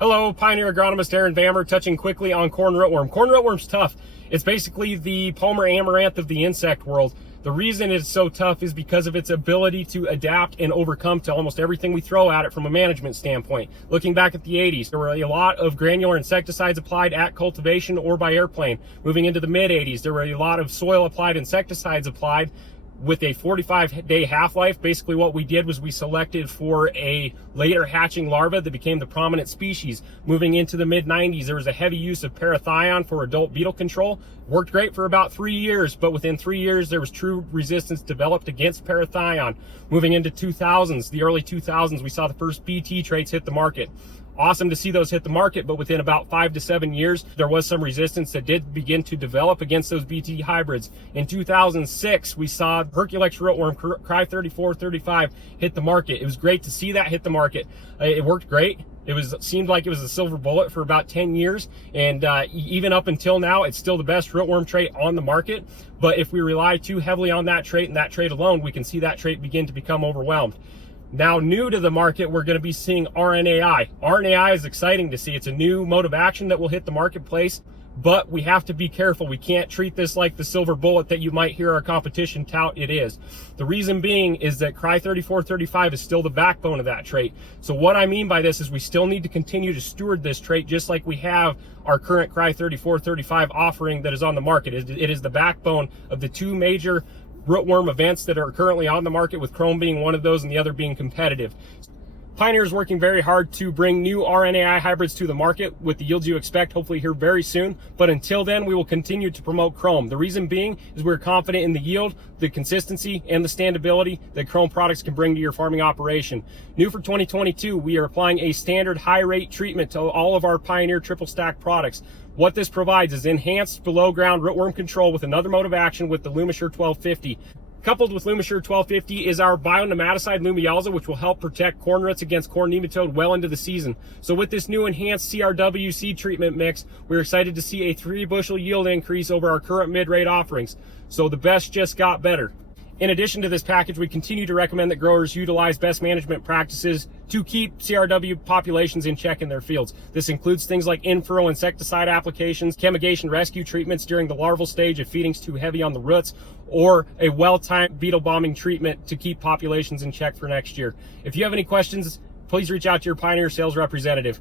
Hello, Pioneer Agronomist Aaron Vammer, touching quickly on corn rootworm. Corn rootworm's tough. It's basically the Palmer amaranth of the insect world. The reason it's so tough is because of its ability to adapt and overcome to almost everything we throw at it from a management standpoint. Looking back at the 80s, there were a lot of granular insecticides applied at cultivation or by airplane. Moving into the mid-80s, there were a lot of soil applied insecticides applied with a 45-day half-life. Basically what we did was we selected for a later hatching larva that became the prominent species. Moving into the mid-90s, there was a heavy use of parathion for adult beetle control. Worked great for about 3 years, but within 3 years there was true resistance developed against parathion. Moving into 2000s, the early 2000s, we saw the first BT traits hit the market. Awesome to see those hit the market, but within about 5 to 7 years, there was some resistance that did begin to develop against those BT hybrids. In 2006, we saw Herculex rootworm Cry 3435 hit the market. It was great to see that hit the market. It worked great. Seemed like it was a silver bullet for about 10 years, and even up until now, it's still the best rootworm trait on the market. But if we rely too heavily on that trait and that trait alone, we can see that trait begin to become overwhelmed. Now, new to the market, we're going to be seeing RNAi. RNAi is exciting to see. It's a new mode of action that will hit the marketplace, but we have to be careful. We can't treat this like the silver bullet that you might hear our competition tout it is. The reason being is that Cry 3435 is still the backbone of that trait. So what I mean by this is we still need to continue to steward this trait just like we have our current Cry 3435 offering that is on the market. It is the backbone of the two major rootworm events that are currently on the market, with Chrome being one of those and the other being competitive. Pioneer is working very hard to bring new RNAi hybrids to the market with the yields you expect, hopefully here very soon. But until then, we will continue to promote Chrome. The reason being is we're confident in the yield, the consistency, and the standability that Chrome products can bring to your farming operation. New for 2022, we are applying a standard high rate treatment to all of our Pioneer triple stack products. What this provides is enhanced below ground rootworm control with another mode of action with the Lumisure 1250. Coupled with Lumisure 1250 is our bionematicide Lumialza, which will help protect corn roots against corn nematode well into the season. So with this new enhanced CRW seed treatment mix, we're excited to see a 3 bushel yield increase over our current mid-rate offerings. So the best just got better. In addition to this package, we continue to recommend that growers utilize best management practices to keep CRW populations in check in their fields. This includes things like in-furrow insecticide applications, chemigation rescue treatments during the larval stage if feeding's too heavy on the roots, or a well-timed beetle bombing treatment to keep populations in check for next year. If you have any questions, please reach out to your Pioneer sales representative.